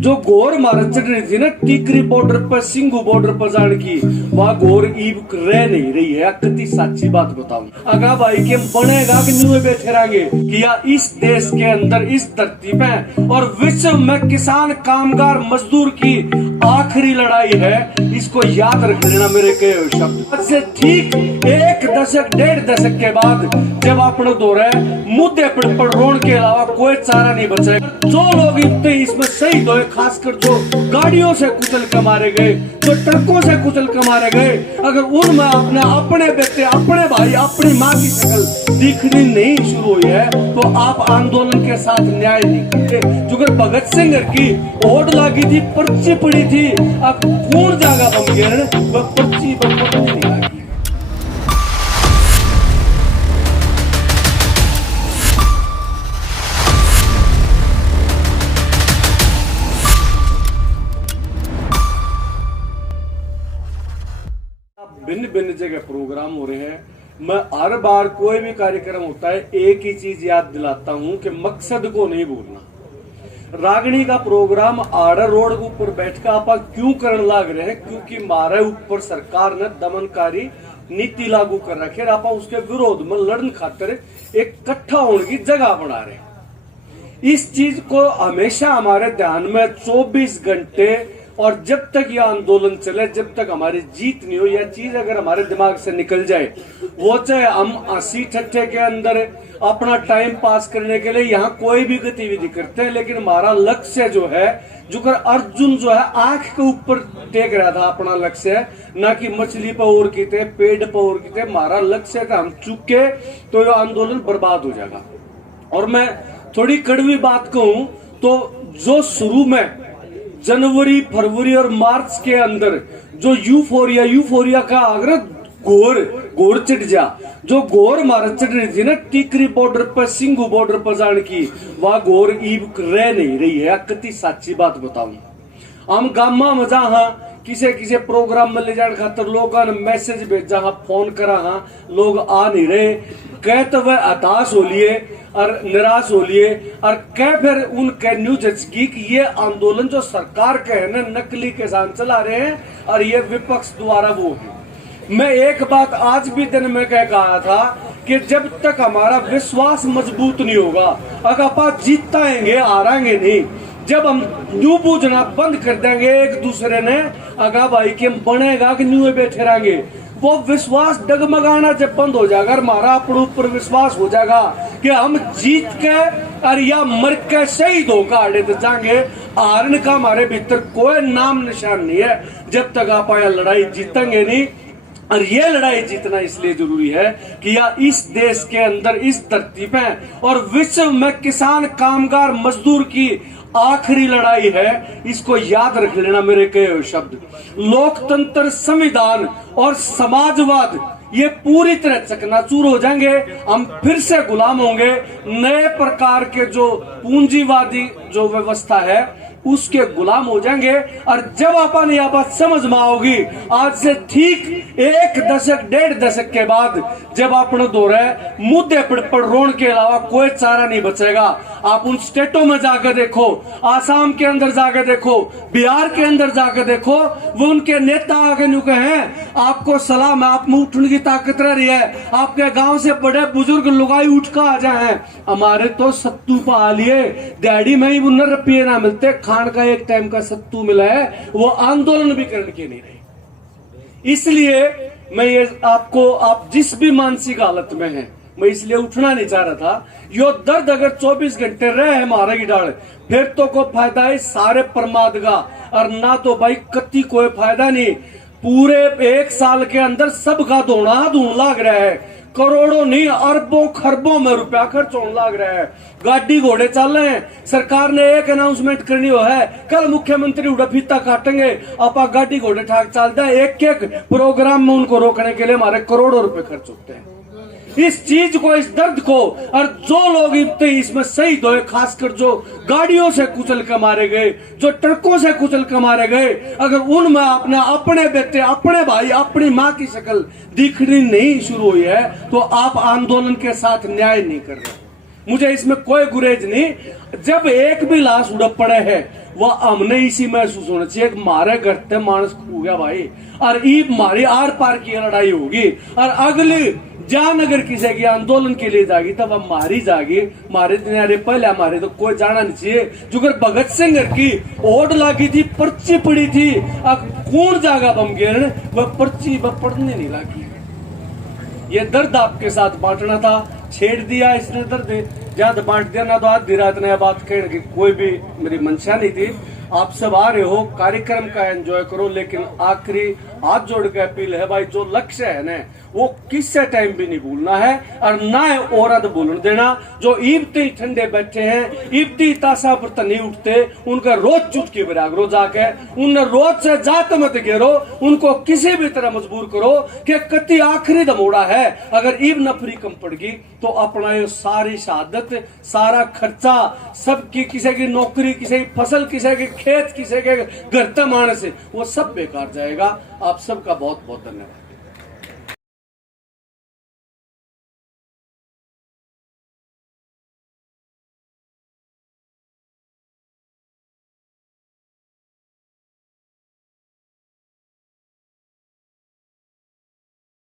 जो घोर मारत चढ़ रही थी ना टीकरी बॉर्डर पर, सिंगू बॉर्डर पर जान की, वह घोर ईब रह नहीं रही है। कति सच्ची बात बताऊं, अगा भाई के बनेगा कि न्यू बैठे रहेंगे कि या इस देश के अंदर, इस धरती पे और विश्व में किसान कामगार मजदूर की आखिरी लड़ाई है। इसको याद रख लेना मेरे कहे हुए शब्द। आज से ठीक 1 दशक 1.5 दशक के बाद जब अपने दौरे मुद्दे पर रोन के अलावा कोई चारा नहीं बचेगा। जो लोग इतने इसमें शहीद हुए, खासकर जो गाड़ियों से कुचल के मारे गए, जो ट्रकों से कुचल के मारे गए, अगर उनमें अपने बेटे, अपने भाई, अपनी माँ की शक्ल दिखनी नहीं शुरू हुई है तो आप आंदोलन के साथ न्याय नहीं करते। जो भगत सिंह की ओट लगी थी, पर्ची पड़ी थी, अब कौन जागा बम गए, वह पर्ची नहीं लगी। भिन्न भिन्न जगह प्रोग्राम हो रहे हैं। मैं हर बार कोई भी कार्यक्रम होता है एक ही चीज याद दिलाता हूं कि मकसद को नहीं भूलना। रागनी का प्रोग्राम आड़ा रोड के ऊपर बैठकर आप क्यों करने लग रहे हैं? क्योंकि हमारे ऊपर सरकार ने दमनकारी नीति लागू कर रखी है। आप उसके विरोध में लड़ने खातिर एक इकट्ठा होने की जगह बना रहे हैं। इस चीज को हमेशा हमारे ध्यान में 24 घंटे और जब तक यह आंदोलन चले, जब तक हमारी जीत नहीं हो, यह चीज अगर हमारे दिमाग से निकल जाए, वो चाहे हम 80 ठट्ठे के अंदर अपना टाइम पास करने के लिए यहाँ कोई भी गतिविधि करते हैं, लेकिन हमारा लक्ष्य जो है, जो अर्जुन जो है आंख के ऊपर टेक रहा था, अपना लक्ष्य है ना कि मछली पर और की थे, पेड़ पर और की थे। हमारा लक्ष्य था, हम चुके तो यह आंदोलन बर्बाद हो जाएगा। और मैं थोड़ी कड़वी बात कहूं तो जो शुरू में जनवरी, फरवरी और मार्च के अंदर जो यूफोरिया का अगर घोर चढ़ जा, जो घोर मारत चढ़ रही थी ना टीकरी बॉर्डर पर, सिंगू बॉर्डर पर जान की, वह घोर ईब रह नहीं रही है। कति सच्ची बात बताऊं, हम गामा में जहां किसी प्रोग्राम में ले जाने खातर लोगों ने मैसेज भेजा, फोन करा, लोग आ नहीं रहे, कह तो वह हताश हो लिए और निराश हो लिए, और कह फिर उनके न्यूज की कि ये आंदोलन जो सरकार के है ना नकली किसान चला रहे हैं और ये विपक्ष द्वारा वो है। मैं एक बात आज भी दिन में कहा था कि जब तक हमारा विश्वास मजबूत नहीं होगा, अगर आप जीताएंगे हारेंगे नहीं। जब हम न्यू पूछना बंद कर देंगे एक दूसरे ने, अगा भाई के बनेगा कि न्यू बैठे रहेंगे, वो विश्वास डगमगाना जब बंद हो जाएगा, हमारा अपने ऊपर विश्वास हो जाएगा कि हम जीत के और या मर के शहीद होकर आड़े तो जाएंगे, हारने का हमारे भीतर कोई नाम निशान नहीं है जब तक आप यह लड़ाई जीतेंगे नहीं। और ये लड़ाई जीतना इसलिए जरूरी है कि या इस देश के अंदर, इस धरती पे और विश्व में किसान कामगार मजदूर की आखिरी लड़ाई है। इसको याद रख लेना मेरे कहे हुए शब्द। लोकतंत्र, संविधान और समाजवाद ये पूरी तरह चकनाचूर हो जाएंगे। हम फिर से गुलाम होंगे। नए प्रकार के जो पूंजीवादी जो व्यवस्था है उसके गुलाम हो जाएंगे। और जब अपन यह बात समझ में आओगी, आज से ठीक 1 दशक 1.5 दशक के बाद जब अपने दौरे मुद्दे पर रोन के अलावा कोई चारा नहीं बचेगा। आप उन स्टेटों में जाकर देखो, आसाम के अंदर जाकर देखो, बिहार के अंदर जाकर देखो, वो उनके नेता आगे नु कहे आपको सलाम है, आप में उठने की ताकत रह रही है, आपके गांव से बड़े बुजुर्ग लुगाई उठ कर आ जाए। हमारे तो सत्तू पा लिए, दिहाड़ी में ही 19 रुपये ना मिलते, खान का एक टाइम का सत्तू मिला है, वो आंदोलन भी करने के नहीं रहे। इसलिए मैं ये आपको, आप जिस भी मानसिक हालत में हैं, मैं इसलिए उठना नहीं चाह रहा था। यो दर्द अगर 24 घंटे रहे हमारा की डाल, फिर तो कोई फायदा है सारे प्रमाद का, और ना तो भाई कति कोई फायदा नहीं। पूरे 1 साल के अंदर सबका धोना धूण लाग रहा है, करोड़ों नहीं अरबों खरबों में रुपया खर्च होने लग रहा है। गाड़ी घोड़े चल रहे हैं। सरकार ने एक अनाउंसमेंट करनी हो है, कल मुख्यमंत्री उड़ा फीता काटेंगे, आप गाड़ी घोड़े ठाक चलता है। एक प्रोग्राम में उनको रोकने के लिए हमारे करोड़ों रुपए खर्च होते हैं। इस चीज को, इस दर्द को, और जो लोग इसमें शहीद हुए, खासकर जो गाड़ियों से कुचल के मारे गए, जो ट्रकों से कुचल के मारे गए, अगर उनमें अपने बेटे, अपने भाई, अपनी माँ की शक्ल दिखनी नहीं शुरू हुई है तो आप आंदोलन के साथ न्याय नहीं कर रहे। मुझे इसमें कोई गुरेज नहीं। जब एक भी लाश उड़प पड़े है वह हमने इसी महसूस होना चाहिए कि मारे घर ते मानस हो गया भाई, और ई मारी आर पार की लड़ाई होगी, और अगली जान अगर किसी की आंदोलन के लिए जागी तब हम मारी जागी। मारे दिन पहले हमारे तो कोई जाना नहीं चाहिए। जो अगर भगत सिंह की ओट लगी थी, पर्ची पड़ी थी, अब कौन जागा बम गिरन, वह पर्ची वह पढ़ने नहीं लगी। ये दर्द आपके साथ बांटना था, छेड़ दिया इसने दर्द, ज्यादा बांट दिया ना तो आधी रात ने बात कहने की कोई भी मेरी मंशा नहीं थी। आप सब आ रहे हो, कार्यक्रम का एंजॉय करो, लेकिन आखिरी हाथ जोड़ के अपील है भाई, जो लक्ष्य है ना वो किसी टाइम भी नहीं भूलना है, और ना औरत भूलने देना। जो ईबते ठंडे बैठे हैं, ईबती ताशा पर तो नहीं उठते, उनका रोज चुटकी बरागरो जाके उन्हें रोज से जात मत घेरो, उनको किसी भी तरह मजबूर करो कि कति आखिरी दमोड़ा है। अगर ईब नफरी कम पड़गी तो अपना ये सारी शहादत, सारा खर्चा, सबकी किसी की नौकरी, किसी की फसल, किसी के खेत, किसी के घर तमाने से वो सब बेकार जाएगा। आप सबका बहुत बहुत धन्यवाद।